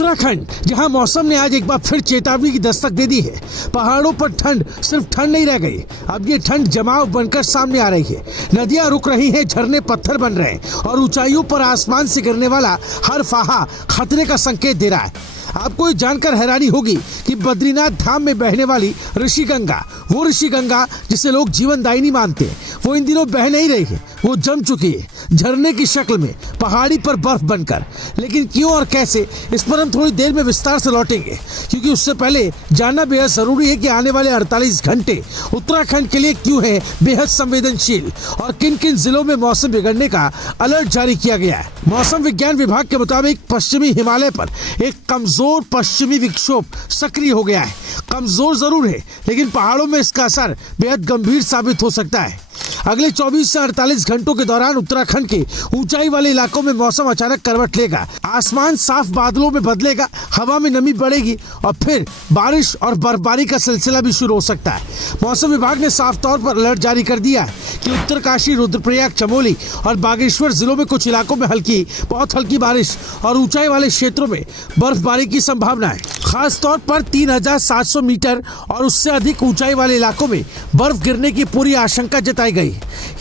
उत्तराखंड, जहां मौसम ने आज एक बार फिर चेतावनी की दस्तक दे दी है। पहाड़ों पर ठंड सिर्फ ठंड नहीं रह गई, अब ये ठंड जमाव बनकर सामने आ रही है। नदियां रुक रही हैं, झरने पत्थर बन रहे हैं और ऊंचाइयों पर आसमान से गिरने वाला हर फाहा खतरे का संकेत दे रहा है। आपको ये जानकर हैरानी होगी कि बद्रीनाथ धाम में बहने वाली ऋषिगंगा, वो ऋषिगंगा जिसे लोग जीवनदायिनी मानते हैं, वो इन दिनों बह नहीं रही है, वो जम चुकी है झरने की शक्ल में, पहाड़ी पर बर्फ बनकर। लेकिन क्यों और कैसे, इस पर हम थोड़ी देर में विस्तार से लौटेंगे, क्योंकि उससे पहले जानना बेहद जरूरी है कि आने वाले 48 घंटे उत्तराखंड के लिए क्यों है बेहद संवेदनशील और किन किन जिलों में मौसम बिगड़ने का अलर्ट जारी किया गया है। मौसम विज्ञान विभाग के मुताबिक पश्चिमी हिमालय पर एक कमजोर पश्चिमी विक्षोभ सक्रिय हो गया है। कमजोर जरूर है, लेकिन पहाड़ों में इसका असर बेहद गंभीर साबित हो सकता है। अगले 24 से 48 घंटों के दौरान उत्तराखंड के ऊंचाई वाले इलाकों में मौसम अचानक करवट लेगा। आसमान साफ बादलों में बदलेगा, हवा में नमी बढ़ेगी और फिर बारिश और बर्फबारी का सिलसिला भी शुरू हो सकता है। मौसम विभाग ने साफ तौर पर अलर्ट जारी कर दिया है कि उत्तरकाशी, रुद्रप्रयाग, चमोली और बागेश्वर जिलों में कुछ इलाकों में हल्की, बहुत हल्की बारिश और ऊंचाई वाले क्षेत्रों में बर्फबारी की संभावना है। खास तौर पर 3700 मीटर और उससे अधिक ऊंचाई वाले इलाकों में बर्फ गिरने की पूरी आशंका जताई गई।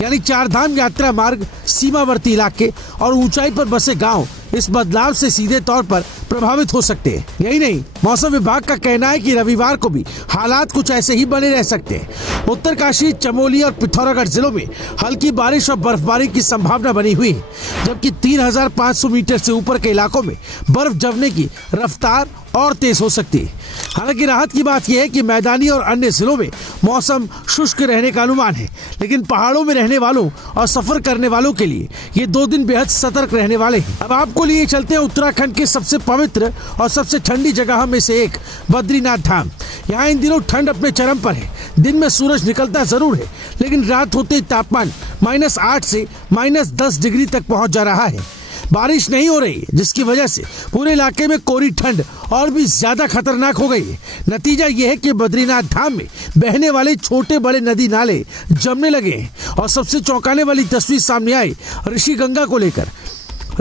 यानी चार धाम यात्रा मार्ग, सीमावर्ती इलाके और ऊंचाई पर बसे गांव इस बदलाव से सीधे तौर पर प्रभावित हो सकते हैं। यही नहीं, मौसम विभाग का कहना है कि रविवार को भी हालात कुछ ऐसे ही बने रह सकते हैं। उत्तरकाशी, चमोली और पिथौरागढ़ जिलों में हल्की बारिश और बर्फबारी की संभावना बनी हुई है, जबकि 3500 मीटर से ऊपर के इलाकों में बर्फ जमने की रफ्तार और तेज हो सकती है। हालांकि राहत की बात यह है कि मैदानी और अन्य जिलों में मौसम शुष्क रहने का अनुमान है, लेकिन पहाड़ों में रहने वालों और सफर करने वालों के लिए ये 2 दिन बेहद सतर्क रहने वाले हैं। अब आपको लिए चलते हैं उत्तराखंड के सबसे पवित्र और सबसे ठंडी जगह में से एक, बद्रीनाथ धाम। यहाँ इन दिनों ठंड अपने चरम पर है। दिन में सूरज निकलता जरूर है, लेकिन रात होते ही तापमान -8 से -10 डिग्री तक पहुंच जा रहा है। बारिश नहीं हो रही, जिसकी वजह से पूरे इलाके में कोरी ठंड और भी ज्यादा खतरनाक हो गई है। नतीजा यह है कि बद्रीनाथ धाम में बहने वाले छोटे बड़े नदी नाले जमने लगे हैं और सबसे चौंकाने वाली तस्वीर सामने आई ऋषिगंगा को लेकर।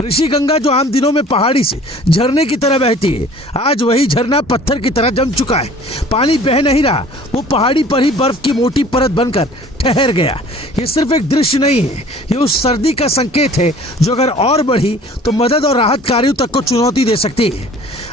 ऋषिगंगा जो आम दिनों में पहाड़ी से झरने की तरह बहती है, आज वही झरना पत्थर की तरह जम चुका है। पानी बह नहीं रहा, वो पहाड़ी पर ही बर्फ की मोटी परत बनकर ठहर गया। ये सिर्फ एक दृश्य नहीं है, ये उस सर्दी का संकेत है जो अगर और बढ़ी तो मदद और राहत कार्यों तक को चुनौती दे सकती है।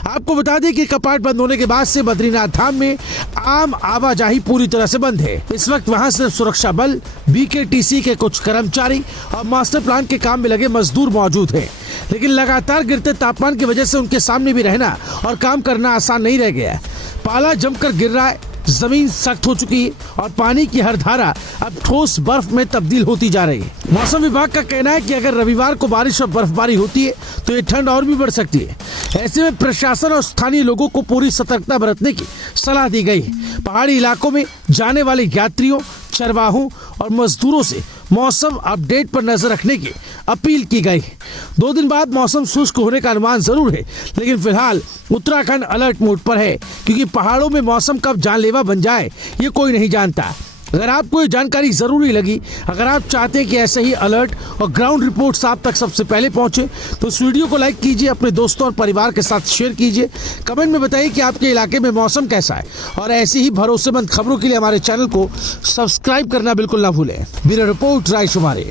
आपको बता दें कि कपाट बंद होने के बाद से बद्रीनाथ धाम में आम आवाजाही पूरी तरह से बंद है। इस वक्त वहां सिर्फ सुरक्षा बल, BKTC के कुछ कर्मचारी और मास्टर प्लान के काम में लगे मजदूर मौजूद हैं। लेकिन लगातार गिरते तापमान की वजह से उनके सामने भी रहना और काम करना आसान नहीं रह गया है। पाला जमकर गिर रहा है, जमीन सख्त हो चुकी है और पानी की हर धारा अब ठोस बर्फ में तब्दील होती जा रही है। मौसम विभाग का कहना है कि अगर रविवार को बारिश और बर्फबारी होती है तो ये ठंड और भी बढ़ सकती है। ऐसे में प्रशासन और स्थानीय लोगों को पूरी सतर्कता बरतने की सलाह दी गई है। पहाड़ी इलाकों में जाने वाले यात्रियों, चरवाहों और मजदूरों से मौसम अपडेट पर नजर रखने की अपील की गई है। 2 दिन बाद मौसम शुष्क होने का अनुमान जरूर है, लेकिन फिलहाल उत्तराखंड अलर्ट मोड पर है, क्योंकि पहाड़ों में मौसम कब जानलेवा बन जाए ये कोई नहीं जानता। अगर आपको ये जानकारी जरूरी लगी, अगर आप चाहते हैं कि ऐसे ही अलर्ट और ग्राउंड रिपोर्ट्स आप तक सबसे पहले पहुंचे, तो इस वीडियो को लाइक कीजिए, अपने दोस्तों और परिवार के साथ शेयर कीजिए। कमेंट में बताइए कि आपके इलाके में मौसम कैसा है और ऐसी ही भरोसेमंद खबरों के लिए हमारे चैनल को सब्सक्राइब करना बिल्कुल ना भूलें। ब्यूरो रिपोर्ट, राय शुमारी।